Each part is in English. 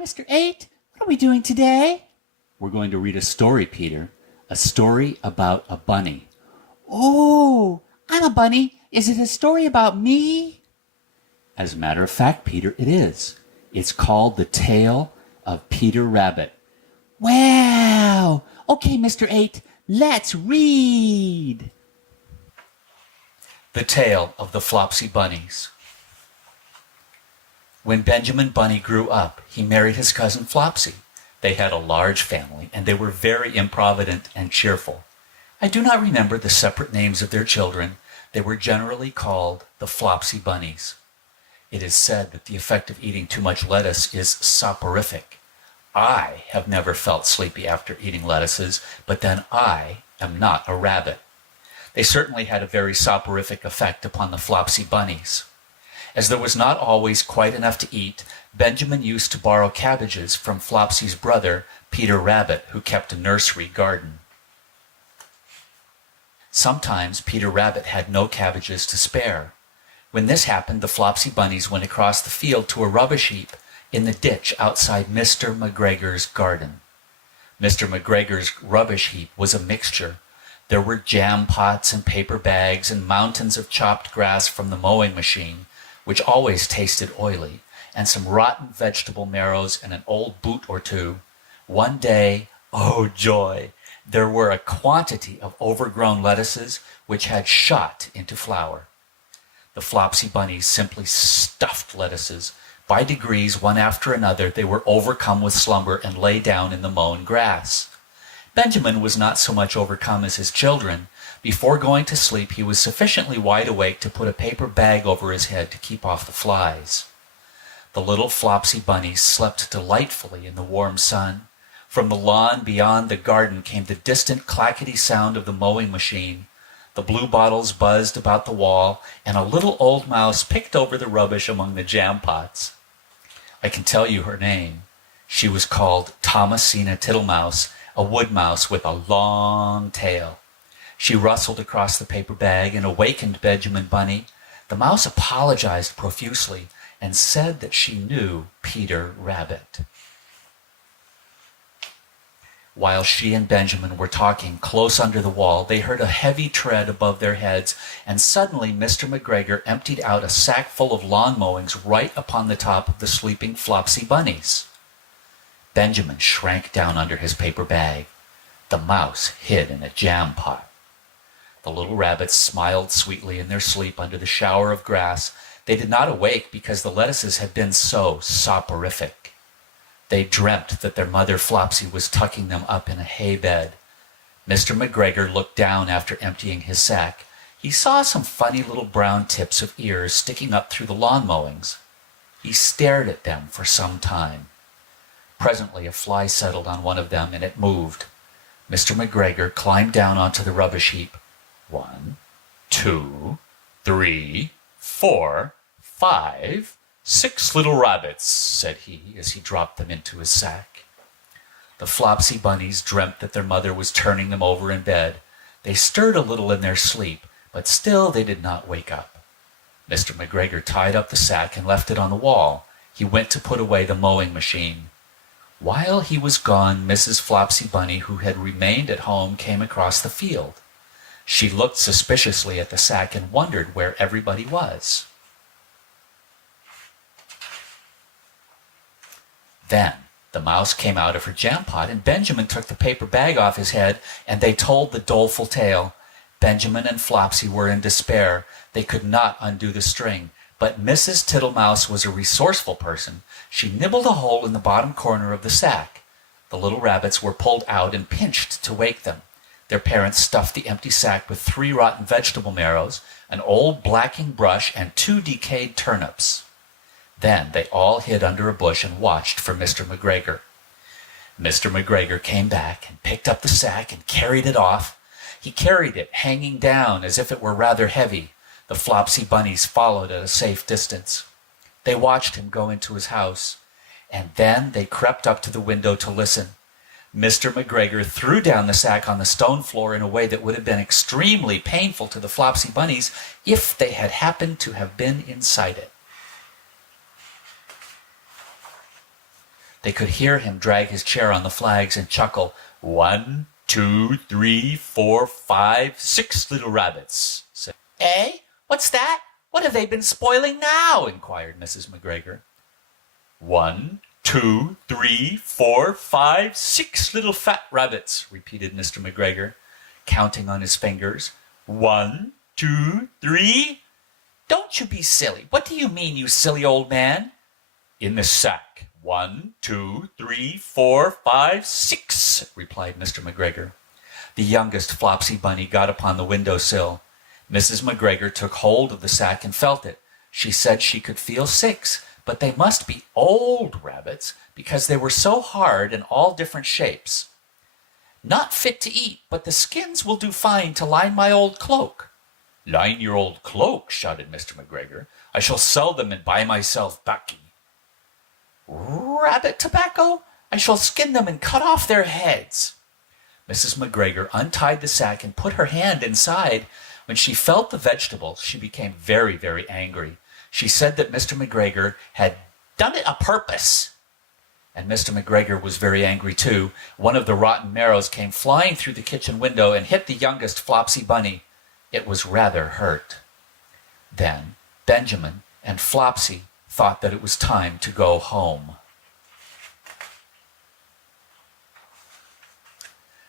Mr. 8. What are we doing today? We're going to read a story, Peter. A story about a bunny. Oh, I'm a bunny. Is it a story about me? As a matter of fact, Peter, it is. It's called The Tale of Peter Rabbit. Wow! Okay, Mr. 8, let's read. The Tale of the Flopsy Bunnies. When Benjamin Bunny grew up, he married his cousin Flopsy. They had a large family, and they were very improvident and cheerful. I do not remember the separate names of their children. They were generally called the Flopsy Bunnies. It is said that the effect of eating too much lettuce is soporific. I have never felt sleepy after eating lettuces, but then I am not a rabbit. They certainly had a very soporific effect upon the Flopsy Bunnies. As there was not always quite enough to eat, Benjamin used to borrow cabbages from Flopsy's brother, Peter Rabbit, who kept a nursery garden. Sometimes Peter Rabbit had no cabbages to spare. When this happened, the Flopsy Bunnies went across the field to a rubbish heap in the ditch outside Mr. McGregor's garden. Mr. McGregor's rubbish heap was a mixture. There were jam pots and paper bags and mountains of chopped grass from the mowing machine, which always tasted oily, and some rotten vegetable marrows and an old boot or two. One day, oh joy, there were a quantity of overgrown lettuces which had shot into flower. The Flopsy Bunnies simply stuffed lettuces. By degrees, one after another, they were overcome with slumber and lay down in the mown grass. Benjamin was not so much overcome as his children. Before going to sleep, he was sufficiently wide awake to put a paper bag over his head to keep off the flies. The little Flopsy Bunnies slept delightfully in the warm sun. From the lawn beyond the garden came the distant clackety sound of the mowing machine. The blue bottles buzzed about the wall, and a little old mouse picked over the rubbish among the jam pots. I can tell you her name. She was called Thomasina Tittlemouse, a wood mouse with a long tail. She rustled across the paper bag and awakened Benjamin Bunny. The mouse apologized profusely and said that she knew Peter Rabbit. While she and Benjamin were talking close under the wall, they heard a heavy tread above their heads, and suddenly Mr. McGregor emptied out a sack full of lawn mowings right upon the top of the sleeping Flopsy Bunnies. Benjamin shrank down under his paper bag. The mouse hid in a jam pot. The little rabbits smiled sweetly in their sleep under the shower of grass. They did not awake because the lettuces had been so soporific. They dreamt that their mother Flopsy was tucking them up in a hay bed. Mr. McGregor looked down after emptying his sack. He saw some funny little brown tips of ears sticking up through the lawn mowings. He stared at them for some time. Presently a fly settled on one of them and it moved. Mr. McGregor climbed down onto the rubbish heap. 1, 2, 3, 4, 5, 6 little rabbits, said he as he dropped them into his sack. The Flopsy Bunnies dreamt that their mother was turning them over in bed. They stirred a little in their sleep, but still they did not wake up. Mr. McGregor tied up the sack and left it on the wall. He went to put away the mowing machine. While he was gone, Mrs. Flopsy Bunny, who had remained at home, came across the field. She looked suspiciously at the sack and wondered where everybody was. Then the mouse came out of her jam pot, and Benjamin took the paper bag off his head, and they told the doleful tale. Benjamin and Flopsy were in despair. They could not undo the string. But Mrs. Tittlemouse was a resourceful person. She nibbled a hole in the bottom corner of the sack. The little rabbits were pulled out and pinched to wake them. Their parents stuffed the empty sack with 3 rotten vegetable marrows, an old blacking brush, and 2 decayed turnips. Then they all hid under a bush and watched for Mr. McGregor. Mr. McGregor came back and picked up the sack and carried it off. He carried it hanging down as if it were rather heavy. The Flopsy Bunnies followed at a safe distance. They watched him go into his house, and then they crept up to the window to listen. Mr. McGregor threw down the sack on the stone floor in a way that would have been extremely painful to the Flopsy Bunnies if they had happened to have been inside it. They could hear him drag his chair on the flags and chuckle, 1, 2, 3, 4, 5, 6 little rabbits. Eh? What's that? What have they been spoiling now? Inquired Mrs. McGregor. 1, 2, 3, 4, 5, 6 little fat rabbits, repeated Mr. McGregor, counting on his fingers. 1, 2, 3. Don't you be silly. What do you mean, you silly old man? In the sack. 1, 2, 3, 4, 5, 6, replied Mr. McGregor. The youngest Flopsy Bunny got upon the window-sill. Mrs. McGregor took hold of the sack and felt it. She said she could feel 6, but they must be old rabbits because they were so hard in all different shapes. Not fit to eat, but the skins will do fine to line my old cloak. Line your old cloak, shouted Mr. McGregor. I shall sell them and buy myself baccy. Rabbit tobacco? I shall skin them and cut off their heads. Mrs. McGregor untied the sack and put her hand inside. When she felt the vegetables, she became very, very angry. She said that Mr. McGregor had done it a purpose. And Mr. McGregor was very angry too. One of the rotten marrows came flying through the kitchen window and hit the youngest Flopsy Bunny. It was rather hurt. Then Benjamin and Flopsy thought that it was time to go home.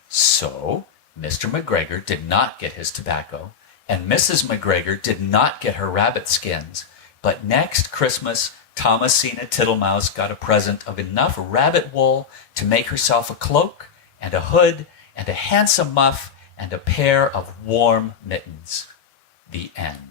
So Mr. McGregor did not get his tobacco, and Mrs. McGregor did not get her rabbit skins. But next Christmas, Thomasina Tittlemouse got a present of enough rabbit wool to make herself a cloak and a hood and a handsome muff and a pair of warm mittens. The end.